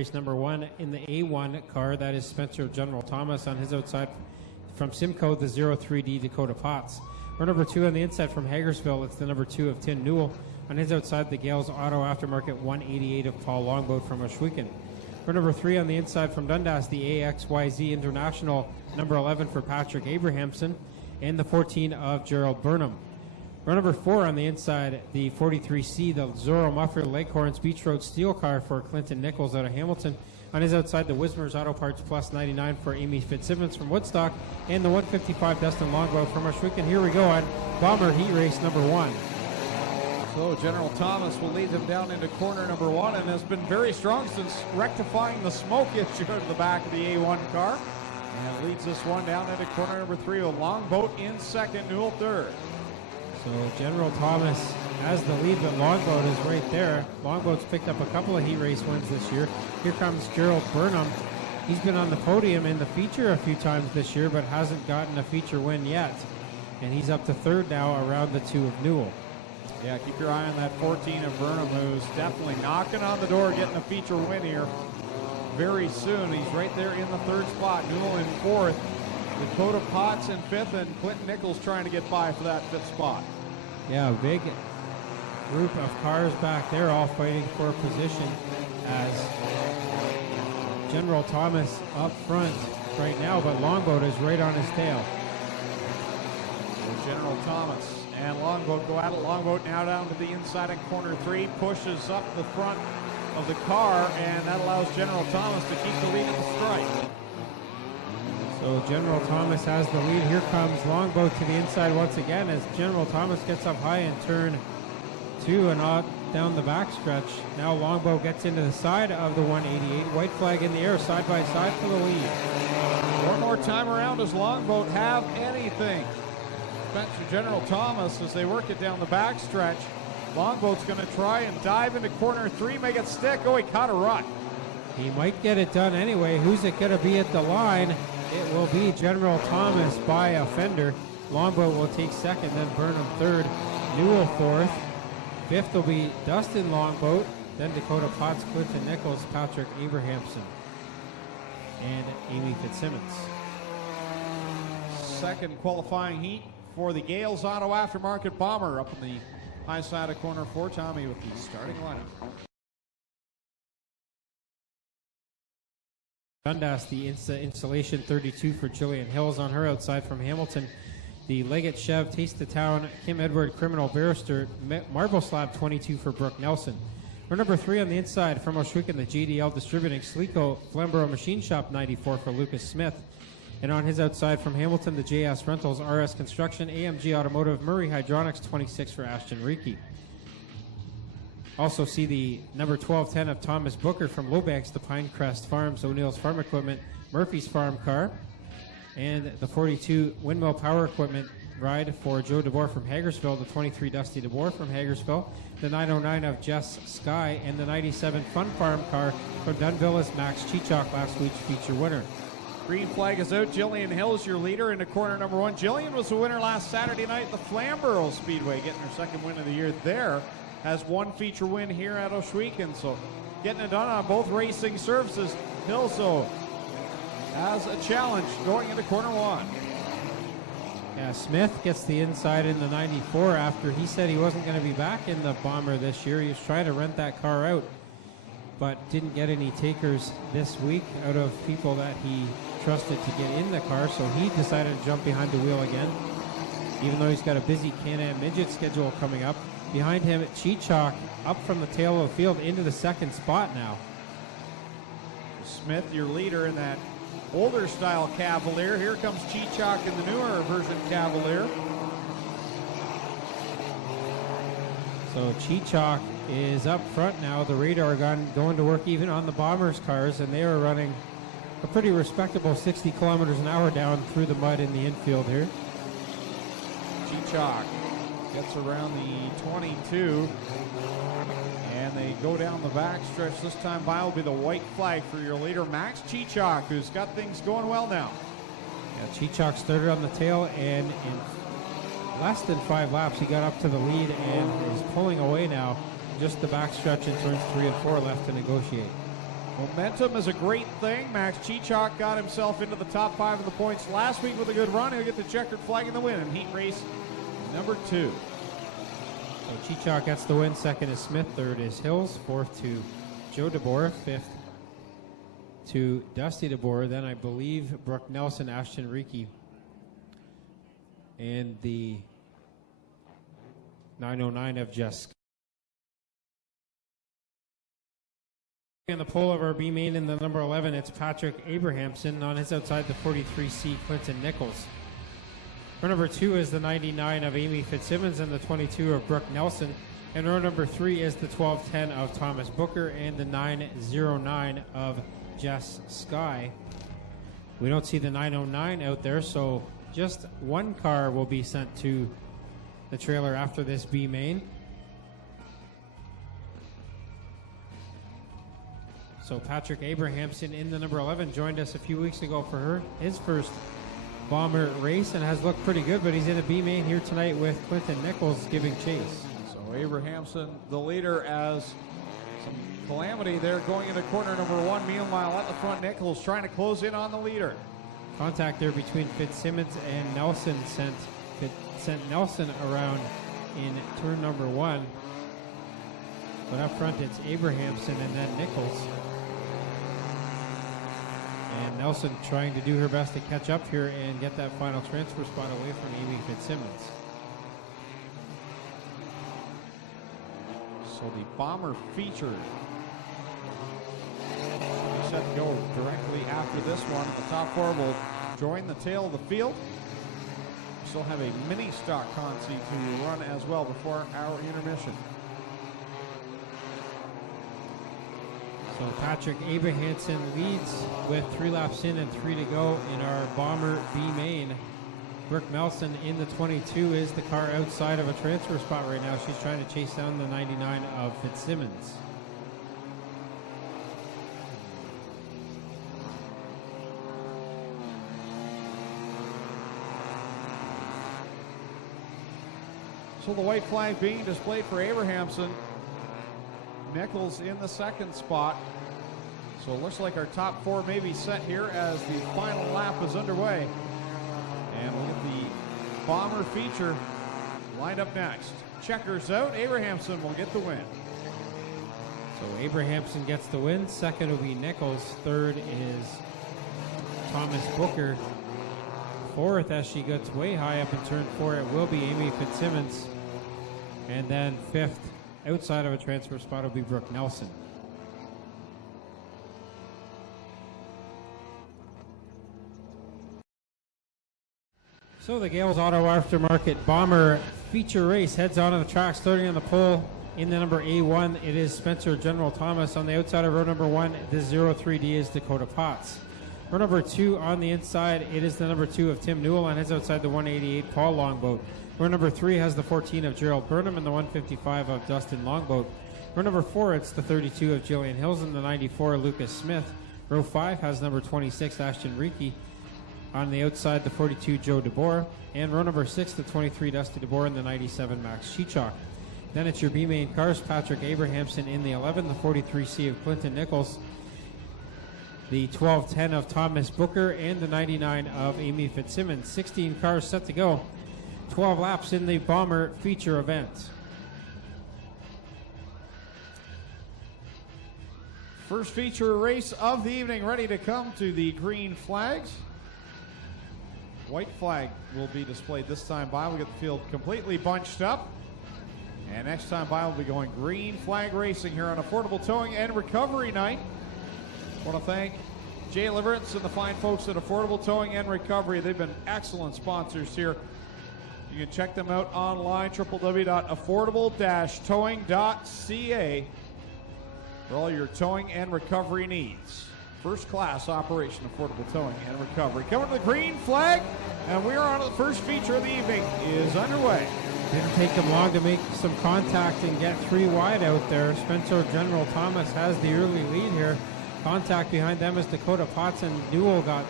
Race number 1 in the A1 car, that is Spencer General Thomas. On his outside from Simcoe, the 03D Dakota Potts. Or number 2 on the inside from Hagersville, it's the number 2 of Tin Newell. On his outside, the Gales Auto Aftermarket 188 of Paul Longboat from Oshwegan. For number 3 on the inside from Dundas, the AXYZ International number 11 for Patrick Abrahamson, and the 14 of Gerald Burnham. For number 4 on the inside, the 43C, the Zorro Muffler Leghorns Beach Road Steel car for Clinton Nichols out of Hamilton. On his outside, the Wismer's Auto Parts Plus 99 for Amy Fitzsimmons from Woodstock, and the 155 Dustin Longboat from Oshwegan. Here we go on Bomber Heat Race number 1. So General Thomas will lead them down into corner number 1 and has been very strong since rectifying the smoke issue at the back of the A1 car. And leads this one down into corner number 3 with Longboat in second, Newell third. So General Thomas has the lead, but Longboat is right there. Longboat's picked up a couple of heat race wins this year. Here comes Gerald Burnham. He's been on the podium in the feature a few times this year, but hasn't gotten a feature win yet. And he's up to third now around the 2 of Newell. Yeah, keep your eye on that 14 of Burnham, who's definitely knocking on the door, getting a feature win here very soon. He's right there in the third spot. Newell in fourth. Dakota Potts in fifth, and Clinton Nichols trying to get by for that fifth spot. Yeah, a big group of cars back there all fighting for position as General Thomas up front right now, but Longboat is right on his tail. General Thomas and Longboat go at it. Longboat now down to the inside in corner 3, pushes up the front of the car, and that allows General Thomas to keep the lead at the stripe. So General Thomas has the lead. Here comes Longboat to the inside once again as General Thomas gets up high in turn 2 and out down the backstretch. Now Longboat gets into the side of the 188. White flag in the air, side by side for the lead. One more time around. Does Longboat have anything? Spencer General Thomas as they work it down the backstretch. Longboat's going to try and dive into corner 3, make it stick. Oh, he caught a rut. He might get it done anyway. Who's it going to be at the line? It will be General Thomas by a fender. Longboat will take second, then Burnham third, Newell fourth. Fifth will be Dustin Longboat, then Dakota Potts, Clinton Nichols, Patrick Abrahamson, and Amy Fitzsimmons. Second qualifying heat for the Gales Auto Aftermarket Bomber up in the high side of corner 4. Tommy with the starting lineup. Dundas, the installation 32 for Jillian Hills. On her outside from Hamilton, the Leggett Chev, Taste of Town, Kim Edward, Criminal Barrister, Marble Slab 22 for Brooke Nelson. For number 3 on the inside from Oshwegan, the JDL Distributing Sleeko Flamborough Machine Shop 94 for Lucas Smith. And on his outside from Hamilton, the JS Rentals, RS Construction, AMG Automotive, Murray Hydronics 26 for Ashton Reiki. Also see the number 1210 of Thomas Booker from Lowbanks, the Pinecrest Farms, O'Neill's Farm Equipment, Murphy's Farm Car, and the 42 Windmill Power Equipment ride for Joe DeBoer from Hagersville, the 23 Dusty DeBoer from Hagersville, the 909 of Jess Sky, and the 97 Fun Farm Car from Dunvillis, Max Chichok, last week's feature winner. Green flag is out. Jillian Hills, your leader, into corner number 1. Jillian was the winner last Saturday night at the Flamborough Speedway, getting her second win of the year there. Has one feature win here at Oshwegan, so getting it done on both racing surfaces. Hills, though, has a challenge going into corner 1. Yeah, Smith gets the inside in the 94 after he said he wasn't going to be back in the Bomber this year. He was trying to rent that car out, but didn't get any takers this week out of people that he trusted to get in the car, so he decided to jump behind the wheel again, even though he's got a busy Can-Am Midget schedule coming up. Behind him, Chichok up from the tail of the field into the second spot now. Smith, your leader in that older style Cavalier. Here comes Chichok in the newer version Cavalier. So Chichok is up front now. The radar gun going to work even on the Bombers cars, and they are running a pretty respectable 60 kilometers an hour down through the mud in the infield here. Chichok gets around the 22, and they go down the backstretch. This time by will be the white flag for your leader, Max Chichok, who's got things going well now. Yeah, Chichok started on the tail, and in less than 5 laps, he got up to the lead and is pulling away now. Just the backstretch in turns 3 and 4 left to negotiate. Momentum is a great thing. Max Chichok got himself into the top 5 of the points last week with a good run. He'll get the checkered flag in the win in heat race number 2. So Chichok gets the win. Second is Smith. Third is Hills. Fourth to Joe DeBoer. Fifth to Dusty DeBoer. Then I believe Brooke Nelson, Ashton Reiki, and the 909 of Jess. In the pole of our B main in the number 11, it's Patrick Abrahamson. On his outside, the 43C, Clinton Nichols. Row number 2 is the 99 of Amy Fitzsimmons and the 22 of Brooke Nelson. And row number 3 is the 1210 of Thomas Booker and the 909 of Jess Sky. We don't see the 909 out there, so just one car will be sent to the trailer after this B main. So Patrick Abrahamson in the number 11 joined us a few weeks ago for his first Bomber race and has looked pretty good, but he's in a B main here tonight with Clinton Nichols giving chase. So Abrahamson, the leader, as some calamity there going into corner number 1. Meanwhile, at the front, Nichols trying to close in on the leader. Contact there between Fitzsimmons and Nelson sent Nelson around in turn number 1. But up front, it's Abrahamson and then Nichols. And Nelson trying to do her best to catch up here and get that final transfer spot away from Amy Fitzsimmons. So the Bomber feature is set to go directly after this one. The top 4 will join the tail of the field. We still have a mini stock consi to run as well before our intermission. So Patrick Abrahamson leads with 3 laps in and 3 to go in our Bomber B main. Brooke Nelson in the 22 is the car outside of a transfer spot right now. She's trying to chase down the 99 of Fitzsimmons. So the white flag being displayed for Abrahamson. Nichols in the 2nd spot. So it looks like our top 4 may be set here as the final lap is underway. And we'll get the Bomber feature lined up next. Checkers out. Abrahamson will get the win. So Abrahamson gets the win. Second will be Nichols. Third is Thomas Booker. Fourth, as she gets way high up in turn 4, it will be Amy Fitzsimmons. And then 5th, outside of a transfer spot, will be Brooke Nelson. So the Gales Auto Aftermarket Bomber feature race heads onto the track, starting on the pole in the number A1. It is Spencer General Thomas. On the outside of row number 1, the 03D is Dakota Potts. Row number 2 on the inside, it is the number 2 of Tim Newell. On his outside, the 188 Paul Longboat. Row number 3 has the 14 of Gerald Burnham and the 155 of Dustin Longboat. Row number 4, it's the 32 of Jillian Hills and the 94 Lucas Smith. Row 5 has number 26 Ashton Reiki. On the outside, the 42 Joe DeBoer. And row number 6, the 23 Dusty DeBoer and the 97 Max Chichok. Then it's your B main cars, Patrick Abrahamson in the 11, the 43C of Clinton Nichols, the 1210 of Thomas Booker, and the 99 of Amy Fitzsimmons. 16 cars set to go. 12 laps in the Bomber feature event. First feature race of the evening ready to come to the green flags. White flag will be displayed this time by. We'll get the field completely bunched up. And next time by, we'll be going green flag racing here on Affordable Towing and Recovery Night. I want to thank Jay Liverance and the fine folks at Affordable Towing and Recovery. They've been excellent sponsors here. You can check them out online, www.affordable-towing.ca for all your towing and recovery needs. First class operation, Affordable Towing and Recovery. Coming to the green flag, and we are on the first feature of the evening is underway. Didn't take them long to make some contact and get 3 wide out there. Spencer General Thomas has the early lead here. Contact behind them as Dakota Potts and Newell got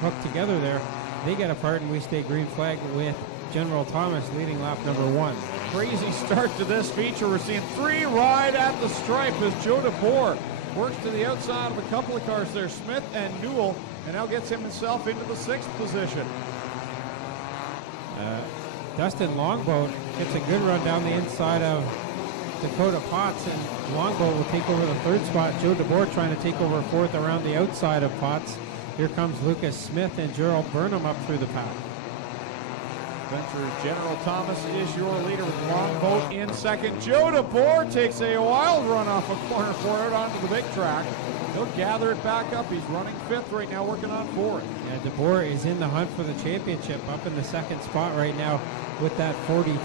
hooked together there. They get apart and we stay green flag with General Thomas leading lap number 1. Crazy start to this feature. We're seeing 3 wide at the stripe as Joe DeBoer Works to the outside of a couple of cars there, Smith and Newell, and now gets himself into the 6th position. Dustin Longboat gets a good run down the inside of Dakota Potts, and Longboat will take over the 3rd spot. Joe DeBoer trying to take over 4th around the outside of Potts. Here comes Lucas Smith and Gerald Burnham up through the pack. Spencer General Thomas is your leader with Longboat in 2nd. Joe DeBoer takes a wild run off a corner for it onto the big track. He'll gather it back up. He's running 5th right now, working on 4th. Yeah, DeBoer is in the hunt for the championship, up in the 2nd spot right now with that 42.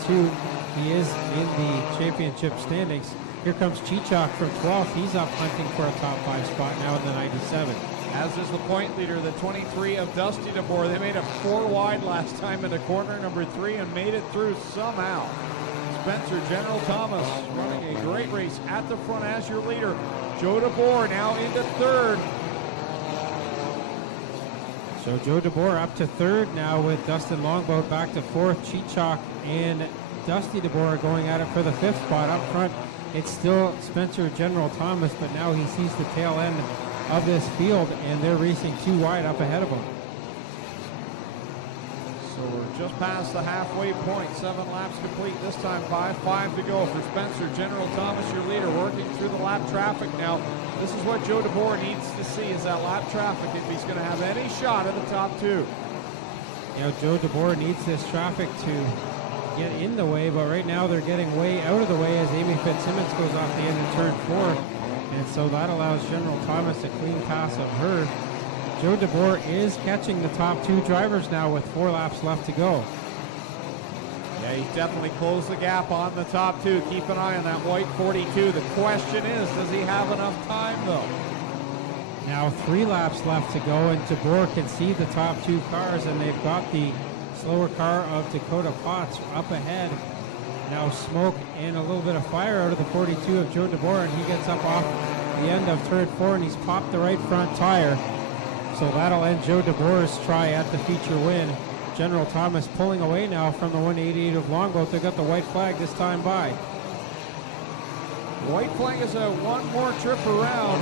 He is in the championship standings. Here comes Chichok from 12th. He's up hunting for a top 5 spot now in the 97. As is the point leader, the 23 of Dusty DeBoer. They made it 4 wide last time into corner number 3 and made it through somehow. Spencer General Thomas running a great race at the front as your leader. Joe DeBoer now into 3rd. So Joe DeBoer up to 3rd now with Dustin Longboat back to 4th. Chichok and Dusty DeBoer going at it for the 5th spot. Up front, it's still Spencer General Thomas, but now he sees the tail end of this field, and they're racing 2 wide up ahead of him. So we're just past the halfway point. 7 laps complete this time. 5 to go for Spencer General Thomas, your leader, working through the lap traffic now. This is what Joe DeBoer needs to see, is that lap traffic if he's going to have any shot at the top 2. You know, Joe DeBoer needs this traffic to get in the way, but right now they're getting way out of the way as Amy Fitzsimmons goes off the end of turn 4. And so that allows General Thomas a clean pass of her. Joe DeBoer is catching the top 2 drivers now with 4 laps left to go. Yeah, he's definitely closed the gap on the top 2. Keep an eye on that white 42. The question is, does he have enough time though? Now 3 laps left to go, and DeBoer can see the top 2 cars, and they've got the slower car of Dakota Potts up ahead. Now smoke and a little bit of fire out of the 42 of Joe DeBoer, and he gets up off the end of turn 4, and he's popped the right front tire. So that'll end Joe DeBoer's try at the feature win. General Thomas pulling away now from the 188 of Longboat. They got the white flag this time by. White flag is a 1 more trip around.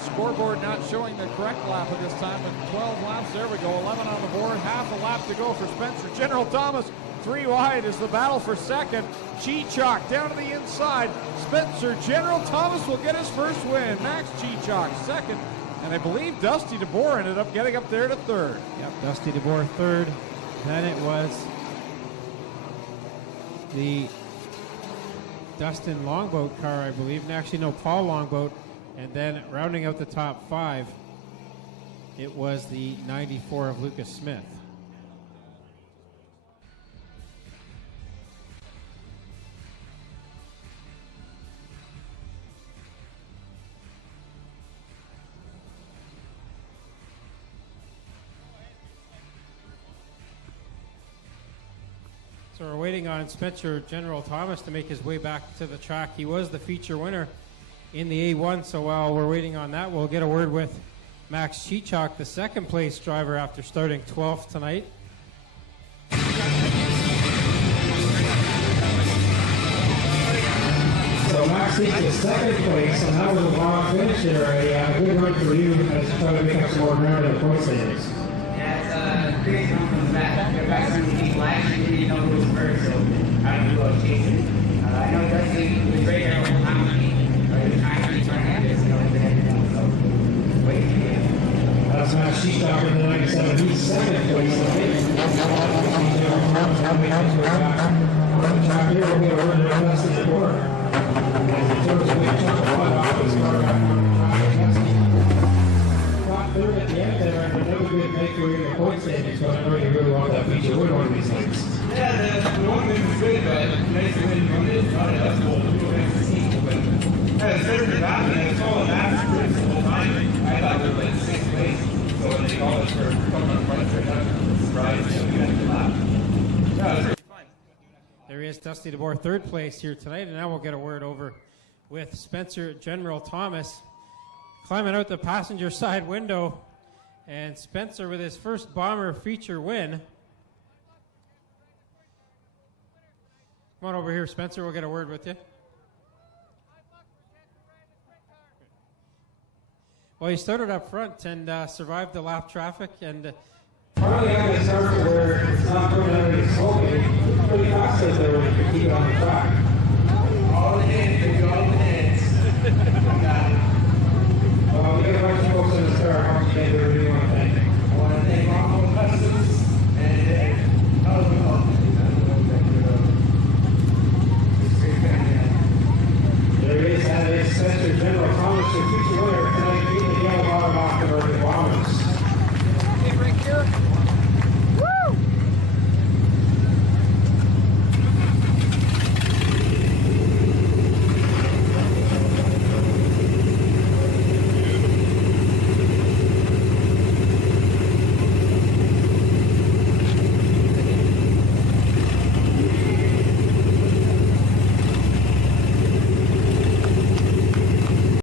Scoreboard not showing the correct lap at this time, but 12 laps. There we go, 11 on the board. Half a lap to go for Spencer General Thomas. 3 wide is the battle for 2nd. Chichok down to the inside. Spencer General Thomas will get his first win. Max Chichok 2nd. And I believe Dusty DeBoer ended up getting up there to 3rd. Yep, Dusty DeBoer 3rd. Then it was the Dustin Longboat car, I believe. And actually, no, Paul Longboat. And then rounding out the top 5, it was the 94 of Lucas Smith. So we're waiting on Spencer General Thomas to make his way back to the track. He was the feature winner in the A1, so while we're waiting on that, we'll get a word with Max Chichok, the 2nd place driver after starting 12th tonight. So Max takes the 2nd place, and that was a long finish there. A good run for you as you try to make up some more ground in the point standings. Yeah, it's great come from the back. Your back on the people actually didn't know who was first, so I don't know who I was chasing. I know Dusty was right there all the time with me, but he was trying to keep my hand, you know, the head down, so wait for me. That's Max Chichok in the 97. He's 2nd place. Track here, we'll get a word with Dusty DeBoer. As he took his big chunk of blood off his car got 3rd at the end there, and another good night for you in the point standings, but I know you really want that feature win one of these things. Yeah, the one thing was good, but nice to win from this. That's cool. Nice to see. But as far as the back, I saw an average the whole time. I thought we were like 6th place. So when they called us for coming on front, I was surprised to get the lap. Yeah, it was really fun. There is Dusty DeBoer 3rd place here tonight, and now we'll get a word over with Spencer General Thomas. Climbing out the passenger side window, and Spencer with his first Bomber feature win. Come on over here, Spencer. We'll get a word with you. Well, he started up front and survived the lap traffic, and Finally, I got to start to where it's not going to be smoking. It's pretty fast out there when you can keep it on the track. All the hands, baby, all the hands. Well, we got a bunch of folks in the start. I can't do